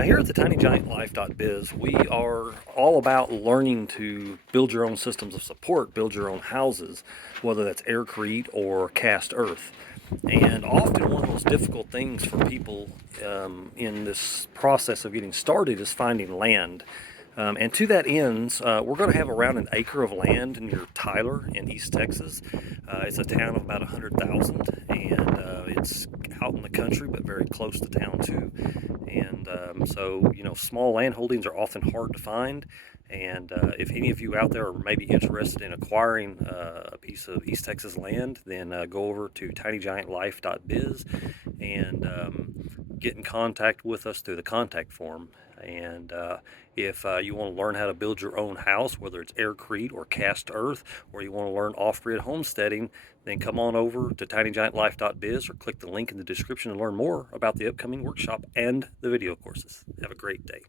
Here at the tinygiantlife.biz, we are all about learning to build your own systems of support, build your own houses, whether that's AirCrete or cast earth. And often one of those difficult things for people in this process of getting started is finding land. And to that ends, we're going to have around an acre of land near Tyler in East Texas. It's a town of about 100,000, and it's out in the country, but very close to town too. And small land holdings are often hard to find. And if any of you out there are maybe interested in acquiring a piece of East Texas land, then go over to tinygiantlife.biz and get in contact with us through the contact form. And if you want to learn how to build your own house, whether it's aircrete or cast earth, or you want to learn off-grid homesteading, then come on over to tinygiantlife.biz or click the link in the description and learn more about the upcoming workshop and the video courses. Have a great day.